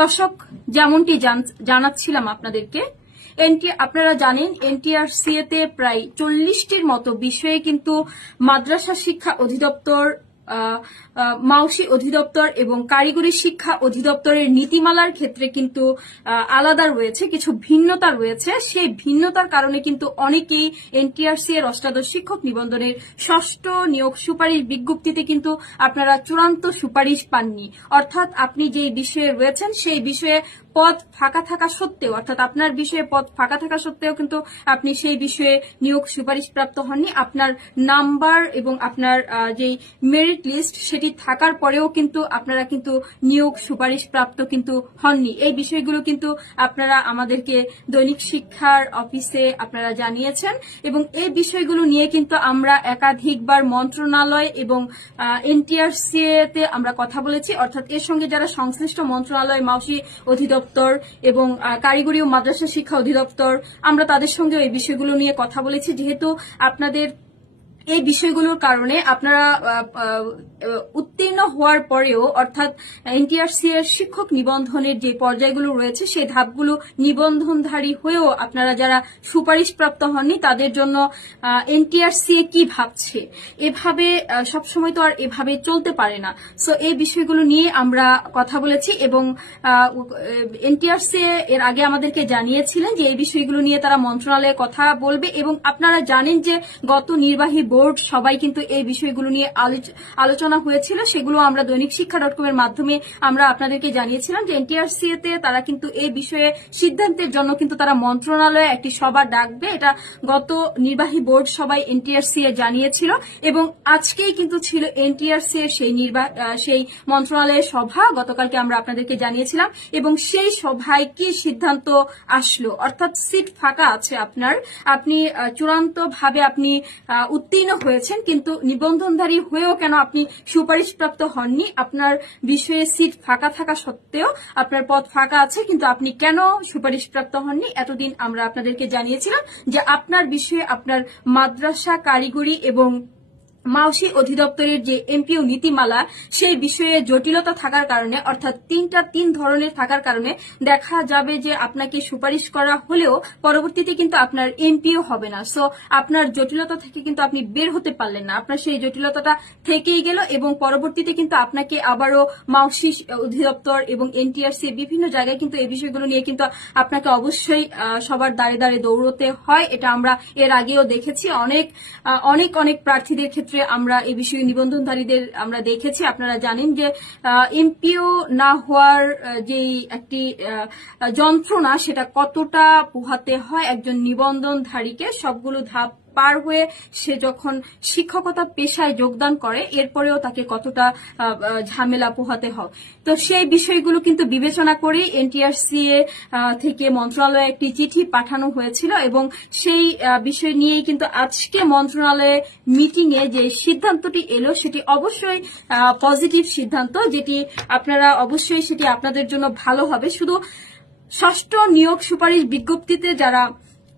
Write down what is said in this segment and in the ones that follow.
দর্শক, যেমনটি জানাচ্ছিলাম আপনাদেরকে, আপনারা জানেন এনটিআরসিএ তে প্রায় 40টির মতো বিষয়ে কিন্তু মাদ্রাসা শিক্ষা অধিদপ্তর, মাওসী অধিদপ্তর এবং কারিগরি শিক্ষা অধিদপ্তরের নীতিমালার ক্ষেত্রে কিন্তু আলাদা রয়েছে, কিছু ভিন্নতা রয়েছে। সেই ভিন্নতার কারণে কিন্তু অনেকেই এনটিআরসি এর অষ্টাদশ শিক্ষক নিবন্ধনের ষষ্ঠ নিয়োগ সুপারিশ বিজ্ঞপ্তিতে কিন্তু আপনারা চূড়ান্ত সুপারিশ পাননি। অর্থাৎ আপনি যে বিষয়ে রয়েছেন সেই বিষয়ে পদ ফাঁকা থাকা সত্ত্বেও, অর্থাৎ আপনার বিষয়ে পদ ফাঁকা থাকা সত্ত্বেও কিন্তু আপনি সেই বিষয়ে নিয়োগ সুপারিশ প্রাপ্ত হননি। আপনার নাম্বার এবং আপনার যে মেরিট লিস্ট সেটি থাকার পরেও কিন্তু আপনারা কিন্তু নিয়োগ সুপারিশ প্রাপ্ত কিন্তু হননি। এই বিষয়গুলো কিন্তু আপনারা আমাদেরকে দৈনিক শিক্ষার অফিসে আপনারা জানিয়েছেন এবং এই বিষয়গুলো নিয়ে কিন্তু আমরা একাধিকবার মন্ত্রণালয় এবং এনটিআরসি তে আমরা কথা বলেছি। অর্থাৎ এর সঙ্গে যারা সংশ্লিষ্ট মন্ত্রণালয়, মাওসী অধিদপ্তর এবং কারিগরি ও মাদ্রাসা শিক্ষা অধিদপ্তর, আমরা তাদের সঙ্গে এই বিষয়গুলো নিয়ে কথা বলেছি। যেহেতু আপনাদের এই বিষয়গুলোর কারণে আপনারা উত্তীর্ণ হওয়ার পরেও, অর্থাৎ এনটিআরসি এর শিক্ষক নিবন্ধনের যে পর্যায়গুলো রয়েছে সেই ধাপগুলো নিবন্ধনধারী হয়েও আপনারা যারা সুপারিশপ্রাপ্ত হননি তাদের জন্য এনটিআরসি কি ভাবছে, এভাবে সবসময় তো আর এভাবে চলতে পারে না। সো এই বিষয়গুলো নিয়ে আমরা কথা বলেছি এবং এনটিআরসি এর আগে আমাদেরকে জানিয়েছিলেন যে এই বিষয়গুলো নিয়ে তারা মন্ত্রণালয়ে কথা বলবে এবং আপনারা জানেন যে গত নির্বাহী বোর্ড সবাই কিন্তু এই বিষয়গুলো নিয়ে আলোচনা হয়েছিল। সেগুলো আমরা দৈনিক শিক্ষা .com এর মাধ্যমে আমরা আপনাদেরকে জানিয়েছিলাম যে এনটিআরসি তে তারা কিন্তু এই বিষয়ে সিদ্ধান্তের জন্য কিন্তু তারা মন্ত্রণালয়ে একটি সভা ডাকবে। এটা গত নির্বাহী বোর্ড সবাই এনটিআরসি এ জানিয়েছিল এবং আজকেই কিন্তু ছিল এনটিআরসি এর সেই মন্ত্রণালয়ের সভা। গতকালকে আমরা আপনাদেরকে জানিয়েছিলাম এবং সেই সভায় কি সিদ্ধান্ত আসলো, অর্থাৎ সিট ফাঁকা আছে আপনি চূড়ান্তভাবে আপনি উত্তীর্ণ হয়েছেন কিন্তু নিবন্ধনধারী হয়েও কেন আপনি সুপারিশপ্রাপ্ত হননি। আপনার বিষয়ে সিট ফাঁকা থাকা সত্ত্বেও আপনার পদ ফাঁকা আছে কিন্তু আপনি কেন সুপারিশপ্রাপ্ত হননি। এতদিন আমরা আপনাদেরকে জানিয়েছিলাম যে আপনার বিষয়ে আপনার মাদ্রাসা, কারিগরি এবং মাওসী অধিদপ্তরের যে এমপিও নীতিমালা সেই বিষয়ে জটিলতা থাকার কারণে, অর্থাৎ তিন ধরনের থাকার কারণে দেখা যাবে যে আপনাকে সুপারিশ করা হলেও পরবর্তীতে কিন্তু আপনার এমপিও হবে না। সো আপনার জটিলতা থেকে কিন্তু আপনি বের হতে পারলেন না, আপনার সেই জটিলতাটা থেকেই গেল এবং পরবর্তীতে কিন্তু আপনাকে আবারও মাওসী অধিদপ্তর এবং এনটিআরসি বিভিন্ন জায়গায় কিন্তু এই বিষয়গুলো নিয়ে কিন্তু আপনাকে অবশ্যই সবার দাঁড়ে দাঁড়ে দৌড়তে হয়। এটা আমরা এর আগেও দেখেছি, অনেক প্রার্থীদের ক্ষেত্রে আমরা এই বিষয়ে নিবন্ধনধারীদের আমরা দেখেছি। আপনারা জানেন যে এমপিও না হওয়ার যেই একটি যন্ত্রণা সেটা কতটা পোহাতে হয় একজন নিবন্ধনধারীকে। সবগুলো ধাপ পার হয়ে সে যখন শিক্ষকতা পেশায় যোগদান করে এরপরেও তাকে কতটা ঝামেলা পোহাতে হয়। তো সেই বিষয়গুলো কিন্তু বিবেচনা করে এনটিআরসি থেকে মন্ত্রণালয়ে একটি চিঠি পাঠানো হয়েছিল এবং সেই বিষয় নিয়েই কিন্তু আজকে মন্ত্রণালয়ে মিটিং এ যে সিদ্ধান্তটি এলো সেটি অবশ্যই পজিটিভ সিদ্ধান্ত, যেটি আপনারা অবশ্যই সেটি আপনাদের জন্য ভালো হবে। শুধু ষষ্ঠ নিয়োগ সুপারিশ বিজ্ঞপ্তিতে যারা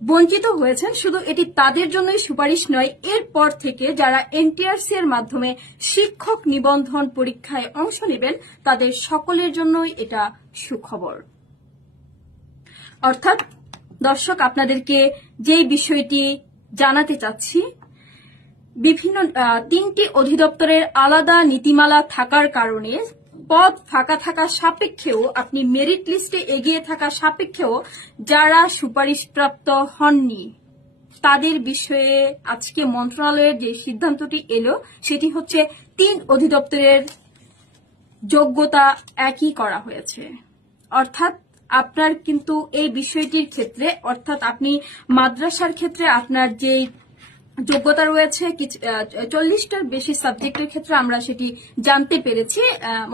বঞ্চিত হয়েছেন শুধু এটি তাদের জন্যই সুপারিশ নয়, এরপর থেকে যারা এনটিআরসি এর মাধ্যমে শিক্ষক নিবন্ধন পরীক্ষায় অংশ নেবেন তাদের সকলের জন্যই এটা সুখবর। অর্থাৎ দর্শক, আপনাদেরকে যেই বিষয়টি জানাতে চাচ্ছি, বিভিন্ন 3টি অধিদপ্তরের আলাদা নীতিমালা থাকার কারণে পদ ফাঁকা থাকা সাপেক্ষেও, আপনি মেরিট লিস্টে এগিয়ে থাকা সাপেক্ষেও যারা সুপারিশপ্রাপ্ত হননি তাদের বিষয়ে আজকে মন্ত্রণালয়ের যে সিদ্ধান্তটি এলো সেটি হচ্ছে 3 অধিদপ্তরের যোগ্যতা একই করা হয়েছে। অর্থাৎ আপনার কিন্তু এই বিষয়টির ক্ষেত্রে, অর্থাৎ আপনি মাদ্রাসার ক্ষেত্রে আপনার যেই যোগ্যতা রয়েছে 40টার বেশি সাবজেক্টের ক্ষেত্রে আমরা সেটি জানতে পেরেছি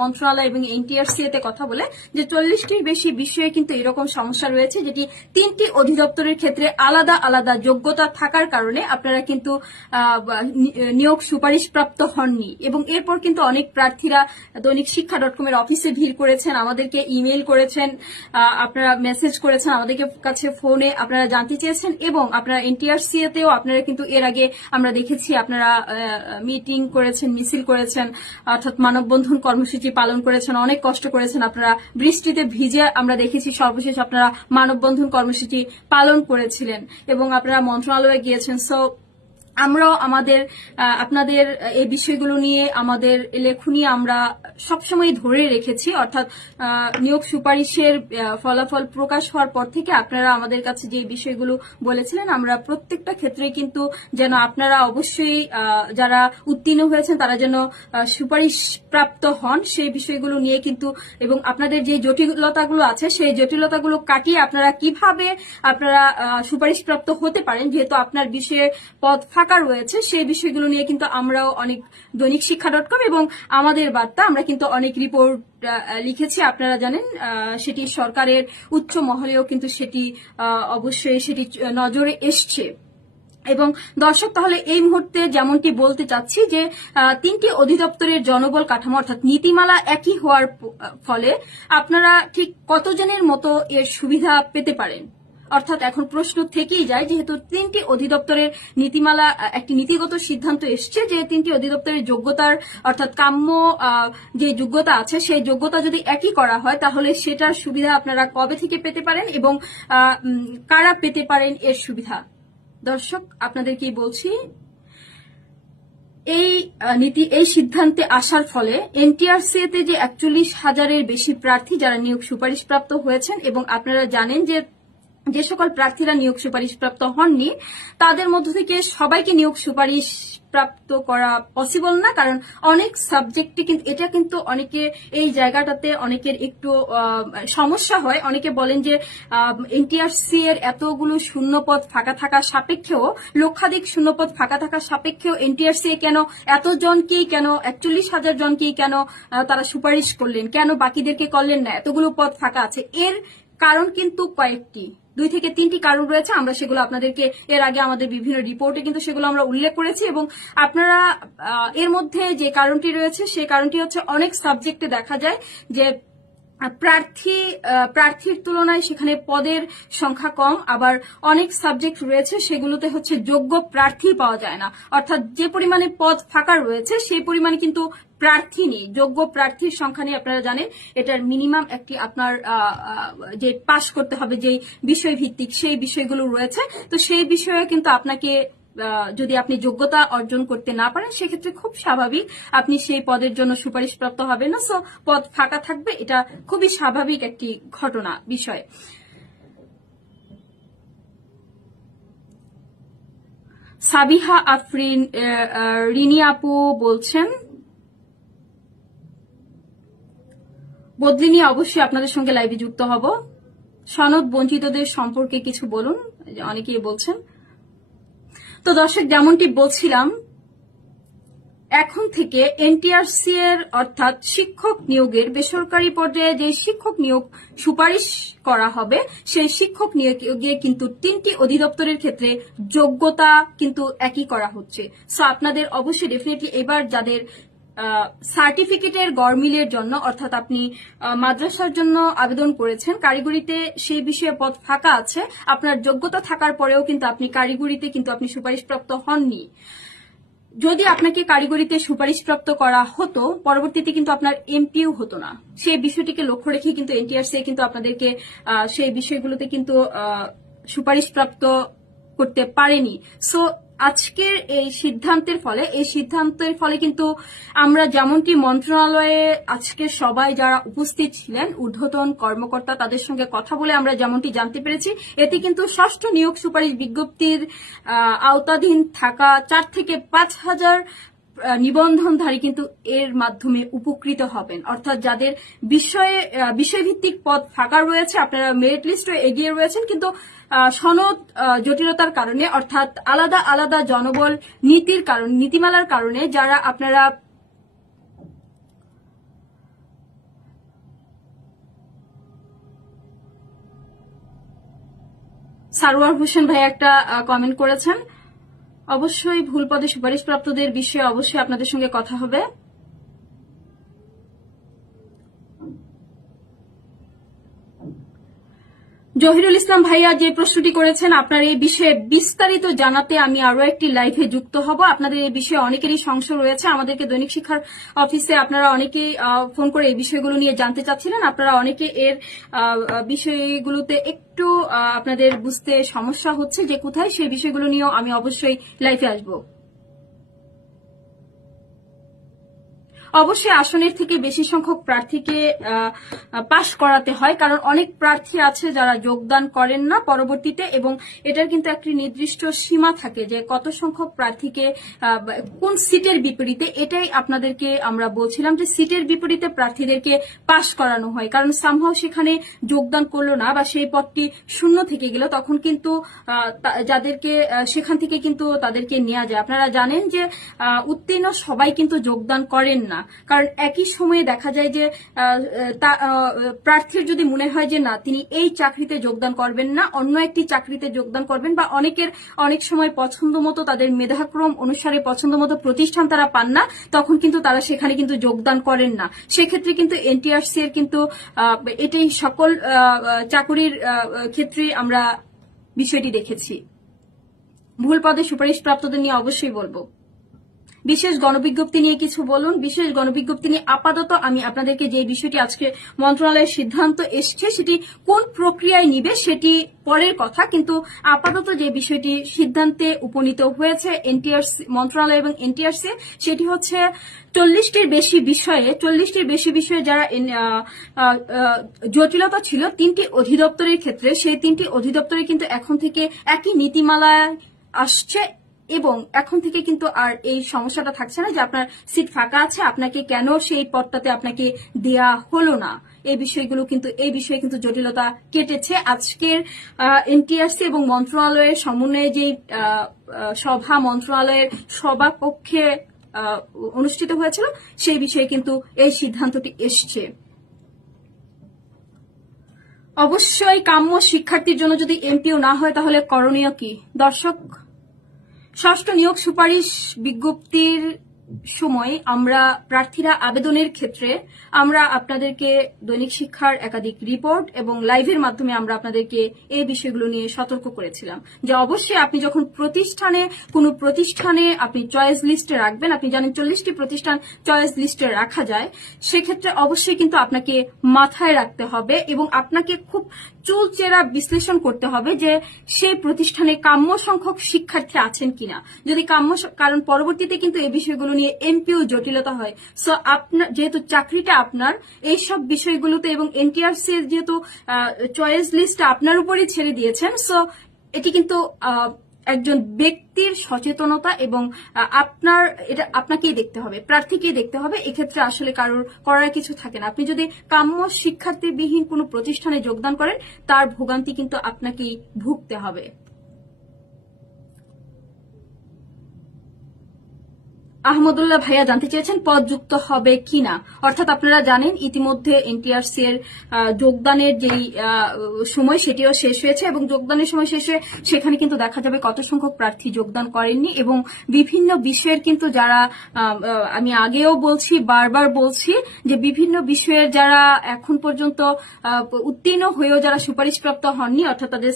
মন্ত্রণালয় এবং এনটিআরসি তে কথা বলে, যে 40টির বেশি বিষয়ে কিন্তু এরকম সমস্যা রয়েছে যেটি 3টি অধিদপ্তরের ক্ষেত্রে আলাদা আলাদা যোগ্যতা থাকার কারণে আপনারা কিন্তু নিয়োগ সুপারিশপ্রাপ্ত হননি। এবং এরপর কিন্তু অনেক প্রার্থীরা দৈনিক শিক্ষা .com এর অফিসে ভিড় করেছেন, আমাদেরকে ইমেইল করেছেন, আপনারা মেসেজ করেছেন, আমাদেরকে কাছে ফোনে আপনারা জানতে চেয়েছেন এবং আপনারা এনটিআরসি তেও আপনারা কিন্তু এর আগে আমরা দেখেছি আপনারা মিটিং করেছেন, মিছিল করেছেন, অর্থাৎ মানববন্ধন কর্মসূচি পালন করেছেন, অনেক কষ্ট করেছেন, আপনারা বৃষ্টিতে ভিজে আমরা দেখেছি সর্বশেষ আপনারা মানববন্ধন কর্মসূচি পালন করেছিলেন এবং আপনারা মন্ত্রণালয়ে গিয়েছেন। সো আমরাও আপনাদের এই বিষয়গুলো নিয়ে আমাদের লেখনী আমরা সবসময় ধরে রেখেছি, অর্থাৎ নিয়োগ সুপারিশের ফলাফল প্রকাশ হওয়ার পর থেকে আপনারা আমাদের কাছে যে বিষয়গুলো বলেছিলেন আমরা প্রত্যেকটা ক্ষেত্রে কিন্তু যেন আপনারা অবশ্যই যারা উত্তীর্ণ হয়েছেন তারা যেন সুপারিশ প্রাপ্ত হন সেই বিষয়গুলো নিয়ে কিন্তু, এবং আপনাদের যে জটিলতাগুলো আছে সেই জটিলতাগুলো কাটিয়ে আপনারা কিভাবে আপনারা সুপারিশ প্রাপ্ত হতে পারেন যেহেতু আপনার বিষয়ে পদ ফাঁকা রয়েছে সেই বিষয়গুলো নিয়ে কিন্তু আমরাও অনেক দৈনিক শিক্ষা.com এবং আমাদের বার্তা আমরা কিন্তু অনেক রিপোর্ট লিখেছি, আপনারা জানেন সেটি সরকারের উচ্চ মহলেও কিন্তু সেটি অবশ্যই সেটি নজরে এসছে। এবং দর্শক তাহলে এই মুহূর্তে যেমনটি বলতে চাচ্ছি যে তিনটি অধিদপ্তরের জনবল কাঠামো অর্থাৎ নীতিমালা একই হওয়ার ফলে আপনারা ঠিক কতজনের মতো এর সুবিধা পেতে পারেন, অর্থাৎ এখন প্রশ্ন থেকেই যায় যেহেতু তিনটি অধিদপ্তরের নীতিমালা একটি নীতিগত সিদ্ধান্ত এসছে যে তিনটি অধিদপ্তরের যোগ্যতার অর্থাৎ কাম্য যে যোগ্যতা আছে সেই যোগ্যতা যদি একই করা হয় তাহলে সেটার সুবিধা আপনারা কবে থেকে পেতে পারেন এবং কারা পেতে পারেন এর সুবিধা। দর্শক আপনাদেরকেই বলছি এই সিদ্ধান্তে আসার ফলে এনটিআরসিতে যে 41,000-এর বেশি প্রার্থী যারা নিয়োগ সুপারিশ প্রাপ্ত হয়েছেন এবং আপনারা জানেন যে সকল প্রার্থীরা নিয়োগ সুপারিশ প্রাপ্ত হননি তাদের মধ্য থেকে সবাইকে নিয়োগ সুপারিশ প্রাপ্ত করা পসিবল না, কারণ অনেক সাবজেক্টে কিন্তু এটা কিন্তু অনেকে এই জায়গাটাতে অনেকের একটু সমস্যা হয়। অনেকে বলেন যে এনটিআরসি এর এতগুলো শূন্যপদ ফাঁকা থাকা সাপেক্ষেও লক্ষাধিক শূন্যপদ ফাঁকা থাকা সাপেক্ষেও এনটিআরসি কেন এতজনকেই কেন 41,000 জনকেই কেন তারা সুপারিশ করলেন, কেন বাকিদেরকে করলেন না, এতগুলো পদ ফাঁকা আছে। এর কারণ কিন্তু কয়েকটি 2 থেকে 3টি কারণ রয়েছে, আমরা সেগুলো আপনাদেরকে এর আগে আমাদের বিভিন্ন রিপোর্টে কিন্তু সেগুলো আমরা উল্লেখ করেছি এবং আপনারা এর মধ্যে যে কারণটি রয়েছে সেই কারণটি হচ্ছে অনেক সাবজেক্টে দেখা যায় যে প্রার্থীর তুলনায় সেখানে পদের সংখ্যা কম, আবার অনেক সাবজেক্ট রয়েছে সেগুলোতে হচ্ছে যোগ্য প্রার্থী পাওয়া যায় না, অর্থাৎ যে পরিমাণে পদ ফাঁকা রয়েছে সেই পরিমাণে কিন্তু প্রার্থী নেই, যোগ্য প্রার্থীর সংখ্যা নিয়ে আপনারা জানেন এটার মিনিমাম একটি আপনার যে পাস করতে হবে যে বিষয় ভিত্তিক সেই বিষয়গুলো রয়েছে, তো সেই বিষয়ে কিন্তু আপনাকে যদি আপনি যোগ্যতা অর্জন করতে না পারেন সেক্ষেত্রে খুব স্বাভাবিক আপনি সেই পদের জন্য সুপারিশপ্রাপ্ত হবেন না, সো পদ ফাঁকা থাকবে, এটা খুবই স্বাভাবিক একটি ঘটনা বিষয়। সাবিহা আফরিন রিনি আপু বলছেন বদলি নিয়ে অবশ্যই আপনাদের সঙ্গে লাইভে যুক্ত হব। সনদ বঞ্চিতদের সম্পর্কে কিছু বলুন, অনেকেই বলছেন। তো দর্শক যেমনটি বলছিলাম এখন থেকে এনটিআরসি এর অর্থাৎ শিক্ষক নিয়োগের বেসরকারি পর্যায়ে যে শিক্ষক নিয়োগ সুপারিশ করা হবে সেই শিক্ষক নিয়োগে কিন্তু 3টি অধিদপ্তরের ক্ষেত্রে যোগ্যতা কিন্তু একই করা হচ্ছে। সো আপনাদের অবশ্যই ডেফিনেটলি এবার যাদের সার্টিফিকেটের গড়মিলের জন্য অর্থাৎ আপনি মাদ্রাসার জন্য আবেদন করেছেন, কারিগরিতে সেই বিষয়ে পদ ফাঁকা আছে, আপনার যোগ্যতা থাকার পরেও কিন্তু আপনি কারিগরিতে কিন্তু আপনি সুপারিশপ্রাপ্ত হননি, যদি আপনাকে কারিগরিতে সুপারিশপ্রাপ্ত করা হতো পরবর্তীতে কিন্তু আপনার এমপিও হতো না, সেই বিষয়টিকে লক্ষ্য রেখে কিন্তু এনটিআরসি কিন্তু আপনাদেরকে সেই বিষয়গুলোতে কিন্তু সুপারিশপ্রাপ্ত করতে পারেনি। সো আজকের এই সিদ্ধান্তের ফলে কিন্তু আমরা যেমনটি মন্ত্রণালয়ে আজকে সবাই যারা উপস্থিত ছিলেন ঊর্ধ্বতন কর্মকর্তা তাদের সঙ্গে কথা বলে আমরা যেমনটি জানতে পেরেছি এতে কিন্তু ষষ্ঠ নিয়োগ সুপারিশ বিজ্ঞপ্তির আওতাধীন থাকা 4 থেকে 5,000 নিবন্ধনধারী কিন্তু এর মাধ্যমে উপকৃত হবেন, অর্থাৎ যাদের বিষয়ভিত্তিক পদ ফাঁকা রয়েছে, আপনারা মেরিট লিস্টে এগিয়ে রয়েছেন কিন্তু সনদ জটিলতার কারণে অর্থাৎ আলাদা আলাদা জনবল নীতিমালার কারণে যারা আপনারা সারোয়ার হোসেন ভাই একটা কমেন্ট করেছেন, অবশ্যই ভুল পদে সুপারিশপ্রাপ্তদের বিষয়ে অবশ্যই আপনাদের সঙ্গে কথা হবে। জহিরুল ইসলাম ভাইয়া যে প্রশ্নটি করেছেন, আপনার এই বিষয়ে বিস্তারিত জানাতে আমি আরো একটি লাইভে যুক্ত হব। আপনাদের এই বিষয়ে অনেকেরই সংশয় রয়েছে। আমাদেরকে দৈনিক শিক্ষার অফিসে আপনারা অনেকেই ফোন করে এই বিষয়গুলো নিয়ে জানতে চাচ্ছিলেন। আপনারা অনেকে এর বিষয়গুলোতে একটু আপনাদের বুঝতে সমস্যা হচ্ছে যে কোথায়, সেই বিষয়গুলো নিয়েও আমি অবশ্যই লাইভে আসবো। অবশ্যই আসনের থেকে বেশি সংখ্যক প্রার্থীকে পাশ করাতে হয়, কারণ অনেক প্রার্থী আছে যারা যোগদান করেন না পরবর্তীতে, এবং এটার কিন্তু একটি নির্দিষ্ট সীমা থাকে যে কত সংখ্যক প্রার্থীকে কোন সিটের বিপরীতে। এটাই আপনাদেরকে আমরা বলছিলাম যে সিটের বিপরীতে প্রার্থীদেরকে পাশ করানো হয়, কারণ সামহাও সেখানে যোগদান করলো না বা সেই পদটি শূন্য থেকে গেল, তখন কিন্তু যাদেরকে সেখান থেকে কিন্তু তাদেরকে নেওয়া যায়। আপনারা জানেন যে উত্তীর্ণ সবাই কিন্তু যোগদান করেন না, কারণ একই সময়ে দেখা যায় যে প্রার্থীর যদি মনে হয় যে না তিনি এই চাকরিতে যোগদান করবেন না, অন্য একটি চাকরিতে যোগদান করবেন, বা অনেক সময় পছন্দ মতো তাদের মেধাক্রম অনুসারে পছন্দ মতো প্রতিষ্ঠান তারা পান না, তখন কিন্তু তারা সেখানে কিন্তু যোগদান করেন না। সেক্ষেত্রে কিন্তু এনটিআরসি এর কিন্তু এটাই সকল চাকুরির ক্ষেত্রে আমরা বিষয়টি দেখেছি। ভুল পদে সুপারিশপ্রাপ্তদের নিয়ে অবশ্যই বলবো। বিশেষ গণবিজ্ঞপ্তি নিয়ে কিছু বলুন। বিশেষ গণবিজ্ঞপ্তি নিয়ে আপাতত আমি আপনাদেরকে যে বিষয়টি আজকে মন্ত্রণালয়ের সিদ্ধান্ত এসছে সেটি কোন প্রক্রিয়ায় নিবে সেটি পরের কথা, কিন্তু আপাতত যে বিষয়টি সিদ্ধান্তে উপনীত হয়েছে এনটিআরসি মন্ত্রণালয় এবং এনটিআরসি, সেটি হচ্ছে 40টির বেশি বিষয়ে যারা জটিলতা ছিল 3টি অধিদপ্তরের ক্ষেত্রে, সেই 3টি অধিদপ্তরে কিন্তু এখন থেকে একই নীতিমালায় আসছে, এবং এখন থেকে কিন্তু আর এই সমস্যাটা থাকছে না যে আপনার সিট ফাঁকা আছে, আপনাকে কেন সেই পদটাতে আপনাকে দেয়া হলো না। এই বিষয়ে কিন্তু জটিলতা কেটেছে। আজকের এনটিআরসি এবং মন্ত্রণালয়ের সমন্বয়ে যে সভা মন্ত্রণালয়ের সভাকক্ষে অনুষ্ঠিত হয়েছিল, সেই বিষয়ে কিন্তু এই সিদ্ধান্তটি এসছে। অবশ্যই কাম্য শিক্ষার্থীর জন্য যদি এমপিও না হয় তাহলে করণীয় কি? দর্শক, ষষ্ঠ নিয়োগ সুপারিশ বিজ্ঞপ্তির সময় আমরা প্রার্থীরা আবেদনের ক্ষেত্রে আমরা আপনাদেরকে দৈনিক শিক্ষার একাধিক রিপোর্ট এবং লাইভের মাধ্যমে আমরা আপনাদেরকে এই বিষয়গুলো নিয়ে সতর্ক করেছিলাম যে অবশ্যই আপনি যখন কোনো প্রতিষ্ঠানে আপনি চয়েস লিস্টে রাখবেন, আপনি জানেন 40টি প্রতিষ্ঠান চয়েস লিস্টে রাখা যায়, সেক্ষেত্রে অবশ্যই কিন্তু আপনাকে মাথায় রাখতে হবে এবং আপনাকে খুব চুলচেরা বিশ্লেষণ করতে হবে যে সেই প্রতিষ্ঠানে কাম্য সংখ্যক শিক্ষার্থী আছেন কিনা। যদি কারণ পরবর্তীতে কিন্তু এই বিষয়গুলো নিয়ে এমপিও জটিলতা হয়। সো আপনার যেহেতু চাকরিটা আপনার, এইসব বিষয়গুলোতে এবং এনটিআরসি যেহেতু চয়েস লিস্ট আপনার উপরই ছেড়ে দিয়েছেন, সো এটি কিন্তু একজন ব্যক্তির সচেতনতা এবং আপনাকেই দেখতে হবে, প্রার্থীকেই দেখতে হবে। এক্ষেত্রে আসলে কারোর করার কিছু থাকে না। আপনি যদি কাম্য শিক্ষার্থীবিহীন কোনো প্রতিষ্ঠানে যোগদান করেন, তার ভোগান্তি কিন্তু আপনাকেই ভুগতে হবে। আহমদুল্লাহ ভাইয়া জানতে চেয়েছেন পদ যুক্ত হবে কিনা, অর্থাৎ আপনারা জানেন ইতিমধ্যে এনটিআরসি এর যোগদানের যেই সময় সেটিও শেষ হয়েছে এবং যোগদানের সময় শেষে সেখানে কিন্তু দেখা যাবে কত সংখ্যক প্রার্থী যোগদান করেননি এবং বিভিন্ন বিষয়ের কিন্তু যারা আমি আগেও বলছি, বারবার বলছি যে বিভিন্ন বিষয়ের যারা এখন পর্যন্ত উত্তীর্ণ হয়েও যারা সুপারিশপ্রাপ্ত হননি, অর্থাৎ তাদের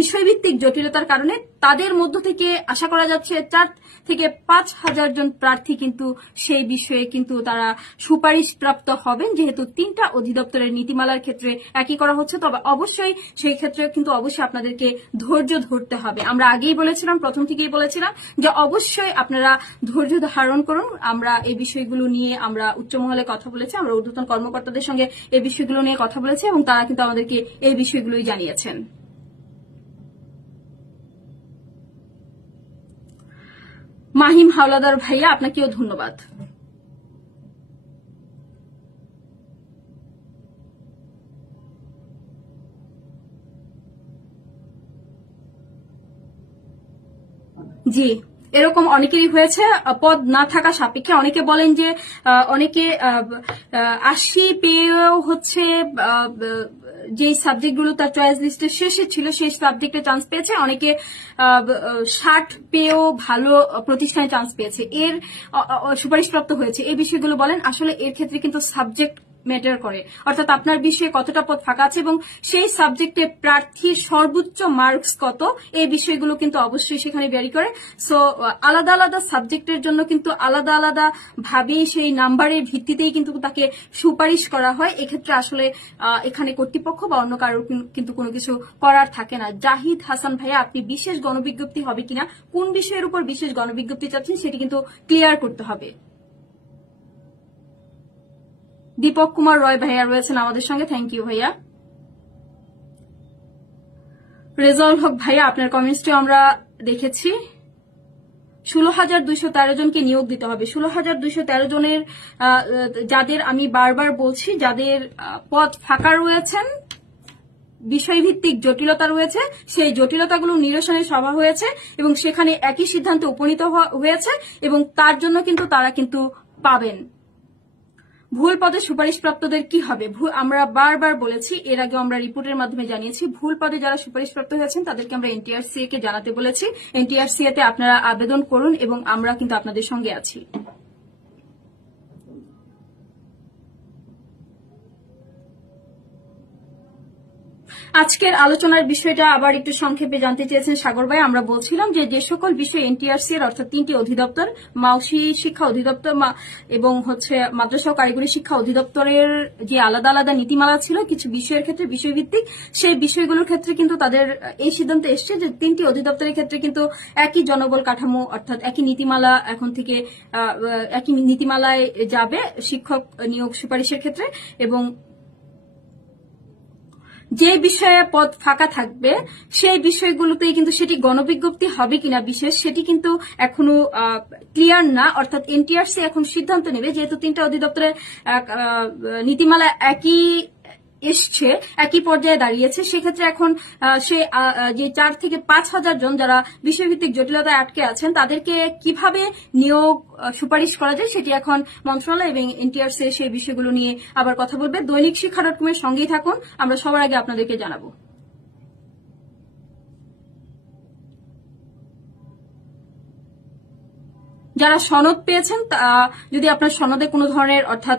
বিষয়ভিত্তিক জটিলতার কারণে তাদের মধ্য থেকে আশা করা যাচ্ছে 4 থেকে 5,000 জন প্রার্থী কিন্তু সেই বিষয়ে কিন্তু তারা সুপারিশপ্রাপ্ত হবেন, যেহেতু 3টা অধিদপ্তরের নীতিমালার ক্ষেত্রে একই করা হচ্ছে। তবে অবশ্যই সেই ক্ষেত্রে কিন্তু অবশ্যই আপনাদেরকে ধৈর্য ধরতে হবে। আমরা আগেই বলেছিলাম, প্রথম থেকেই বলেছিলাম যে অবশ্যই আপনারা ধৈর্য ধারণ করুন। আমরা এই বিষয়গুলো নিয়ে আমরা উচ্চমহলে কথা বলেছি, আমরা ঊর্ধ্বতন কর্মকর্তাদের সঙ্গে এই বিষয়গুলো নিয়ে কথা বলেছি এবং তারা কিন্তু আমাদেরকে এই বিষয়গুলোই জানিয়েছেন। মাহিম হাওলাদার ভাইয়া, আপনাকেও ধন্যবাদ। জি, এরকম অনেকেরই হয়েছে পদ না থাকা সাপেক্ষে। অনেকে বলেন যে অনেকে 80 পেয়েও হচ্ছে যে সাবজেক্টগুলো তার চয়েস লিস্টের শেষে ছিল সেই সাবজেক্টে চান্স পেয়েছে, অনেকে 60 পেয়েও ভালো প্রতিষ্ঠানে চান্স পেয়েছে, এর সুপারিশপ্রাপ্ত হয়েছে। এই বিষয়গুলো বলেন। আসলে এর ক্ষেত্রে কিন্তু সাবজেক্ট ম্যাটার করে, অর্থাৎ আপনার বিষয়ে কতটা পদ ফাঁকা আছে এবং সেই সাবজেক্টে প্রার্থীর সর্বোচ্চ মার্কস কত, এই বিষয়গুলো কিন্তু অবশ্যই সেখানে ভ্যারি করে। সো আলাদা আলাদা সাবজেক্টের জন্য কিন্তু আলাদা আলাদা ভাবে সেই নাম্বারের ভিত্তিতেই কিন্তু তাকে সুপারিশ করা হয়। এক্ষেত্রে আসলে এখানে কর্তৃপক্ষ বা অন্য কারোর কিন্তু কোনো কিছু করার থাকে না। জাহিদ হাসান ভাইয়া, আপনি বিশেষ গণবিজ্ঞপ্তি হবে কিনা, কোন বিষয়ের উপর বিশেষ গণবিজ্ঞপ্তি চাচ্ছেন সেটি কিন্তু ক্লিয়ার করতে হবে। দীপক কুমার রয় ভাইয়া রয়েছেন আমাদের সঙ্গে, থ্যাংক ইউ ভাইয়া। রেজাউল হক ভাইয়া, আপনার কমেন্টসটি আমরা দেখেছি। 16,213 জনকে নিয়োগ দিতে হবে। 16,213 জনের যাদের, আমি বারবার বলছি, যাদের পদ ফাঁকা রয়েছেন, বিষয়ভিত্তিক জটিলতা রয়েছে, সেই জটিলতাগুলো নিরসনের সভা হয়েছে এবং সেখানে একই সিদ্ধান্তে উপনীত হয়েছে এবং তার জন্য কিন্তু তারা কিন্তু পাবেন। ভুল পদে সুপারিশপ্রাপ্তদের কি হবে? আমরা বারবার বলেছি, এর আগে আমরা রিপোর্টের মাধ্যমে জানিয়েছি, ভুল পদে যারা সুপারিশপ্রাপ্ত হয়েছেন তাদেরকে আমরা এনটিআরসিএ কে জানাতে বলেছি। এনটিআরসিএ তে আপনারা আবেদন করুন এবং আমরা কিন্তু আপনাদের সঙ্গে আছি। আজকের আলোচনার বিষয়টা আবার একটু সংক্ষেপে জানতে চেয়েছেন সাগর ভাই। আমরা বলছিলাম যে সকল বিষয় এনটিআরসি এর অর্থাৎ 3টি অধিদপ্তর, মাওসি শিক্ষা অধিদপ্তর এবং মাদ্রাসা ও কারিগরি শিক্ষা অধিদপ্তরের যে আলাদা আলাদা নীতিমালা ছিল কিছু বিষয়ের ক্ষেত্রে বিষয়ভিত্তিক, সেই বিষয়গুলোর ক্ষেত্রে কিন্তু তাদের এই সিদ্ধান্তে এসছে যে 3টি অধিদপ্তরের ক্ষেত্রে কিন্তু একই জনবল কাঠামো অর্থাৎ একই নীতিমালা এখন থেকে একই নীতিমালায় যাবে শিক্ষক নিয়োগ সুপারিশের ক্ষেত্রে এবং যে বিষয়ে পদ ফাঁকা থাকবে সেই বিষয়গুলোতেই কিন্তু সেটি গণবিজ্ঞপ্তি হবে কিনা বিশেষ, সেটি কিন্তু এখনো ক্লিয়ার না। অর্থাৎ এনটিআরসি এখন সিদ্ধান্ত নেবে, যেহেতু 3টা অধিদপ্তরের নীতিমালা একই এসছে, একই পর্যায়ে দাঁড়িয়েছে, সেক্ষেত্রে এখন সে যে 4 থেকে 5,000 জন যারা বিষয়ভিত্তিক জটিলতায় আটকে আছেন তাদেরকে কিভাবে নিয়োগ সুপারিশ করা যায় সেটি এখন মন্ত্রণালয় এবং এনটিআরসি সেই বিষয়গুলো নিয়ে আবার কথা বলবে। দৈনিক শিক্ষা .com-এর সঙ্গেই থাকুন, আমরা সবার আগে আপনাদেরকে জানাবো। যারা সনদ পেয়েছেন, যদি আপনার সনদে কোনো ধরনের অর্থাৎ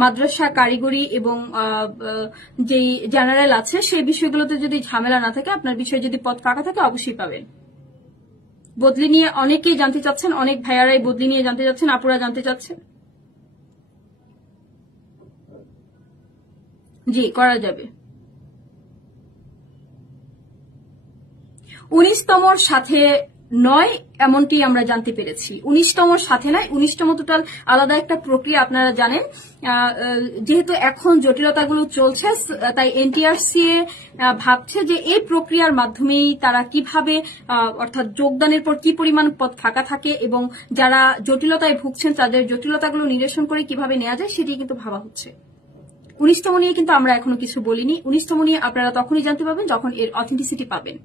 মাদ্রাসা কারিগরি এবং যেই জেনারেল আছে সেই বিষয়গুলোতে যদি ঝামেলা না থাকে, আপনার বিষয়ে যদি পদ ফাঁকা থাকে অবশ্যই পাবেন। বদলি নিয়ে অনেকেই জানতে চাচ্ছেন, অনেক ভাইয়ারাই বদলি নিয়ে জানতে চাচ্ছেন, আপুরা জানতে চাচ্ছেন। জি, করা যাবে। 19তমর সাথে নয় এমনটি আমরা জানতে পেরেছি। 19তমর সাথে নয়, 19তম টোটাল আলাদা একটা প্রক্রিয়া, আপনারা জানেন। যেহেতু এখন জটিলতাগুলো চলছে, তাই এনটিআরসি ভাবছে যে এই প্রক্রিয়ার মাধ্যমেই তারা কিভাবে অর্থাৎ যোগদানের পর কি পরিমাণ পদ ফাঁকা থাকে এবং যারা জটিলতায় ভুগছেন তাদের জটিলতাগুলো নিরসন করে কিভাবে নেওয়া যায় সেটি কিন্তু ভাবা হচ্ছে। 19তম নিয়ে কিন্তু আমরা এখনো কিছু বলিনি। 19তম নিয়ে আপনারা তখনই জানতে পারবেন যখন এর অথেন্টিসিটি পাবেন।